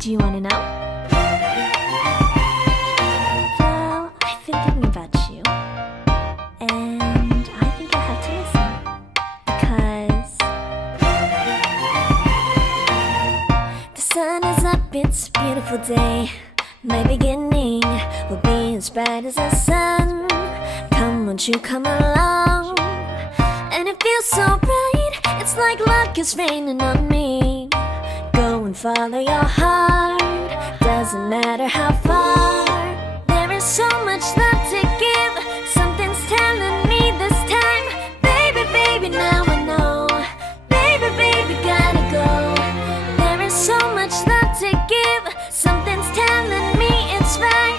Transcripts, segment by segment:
Do you wanna know? Well, I've been thinking about you, and I think I have to listen, because the sun is up, it's a beautiful day. My beginning will be as bright as the sun. Come, won't you come along? And it feels so bright, it's like luck is raining on me. Go and follow your heart, doesn't matter how far. There is so much love to give, something's telling me this time. Baby, baby, now I know. Baby, baby, gotta go. There is so much love to give, something's telling me it's right.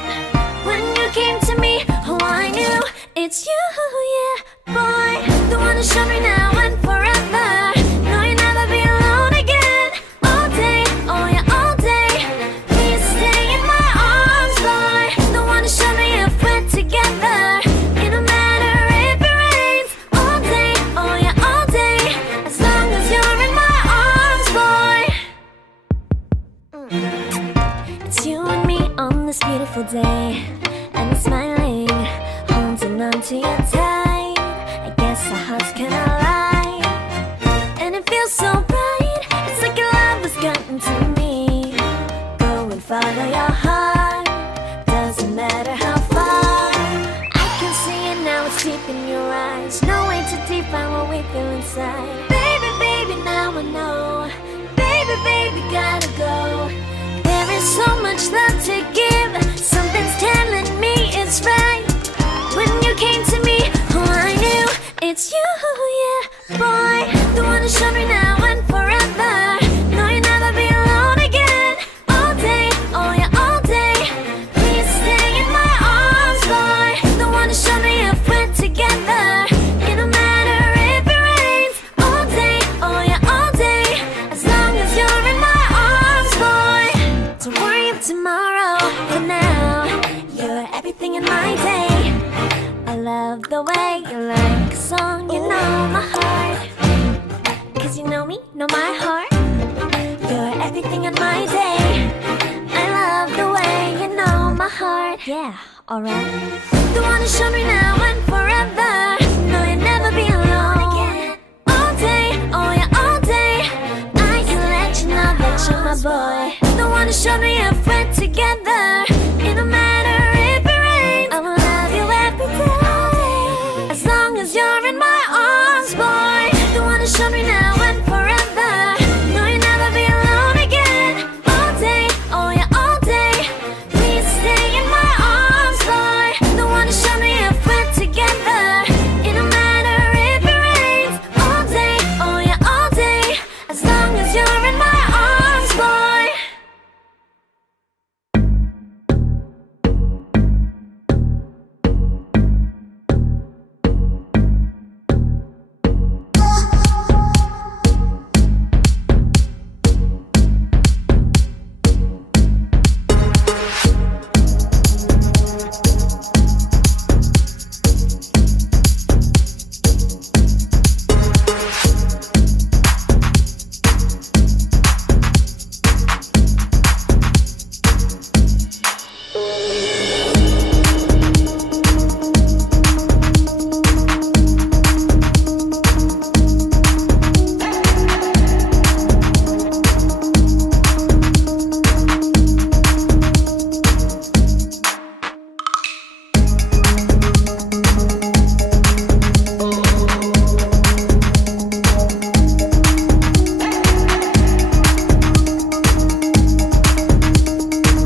When you came to me, oh, I knew it's you, yeah, boy. The one who showed me now and forever. No, you'll never be alone again. All day, oh yeah, all day. Please stay in my arms, boy. The one who showed me if we're together. It don't matter if it rains. All day, oh yeah, all day. As long as you're in my arms, boy. It's you and me on this beautiful day, and I'm smiling, holding on to you tight. I guess our hearts cannot lie, and it feels so bright. It's like your love has gotten to me. Go and follow your heart, doesn't matter how far. I can see it now, it's deep in your eyes. No way to define what we feel inside. Baby, baby, now I know. Baby, baby, gotta go. There is so much love to give, something's telling me it's right. When you came to me, oh, I knew it's you, yeah, boy. The one who showed me now and forever. No, you'll never be alone again. All day, oh yeah, all day. Please stay in my arms, boy. The one who showed me if we're together. It don't matter if it rains. All day, oh yeah, all day. As long as you're in my arms, boy. Don't worry of tomorrow, for now you're everything in my day. I love the way you like a song, you know my heart. Cause you know me, know my heart. You're everything in my day. I love the way you know my heart. Yeah, alright. The one who showed me now and forever. No, you'll never be alone again. All day, oh yeah, all day. I can let you know that you're my boy. The one who showed me if we're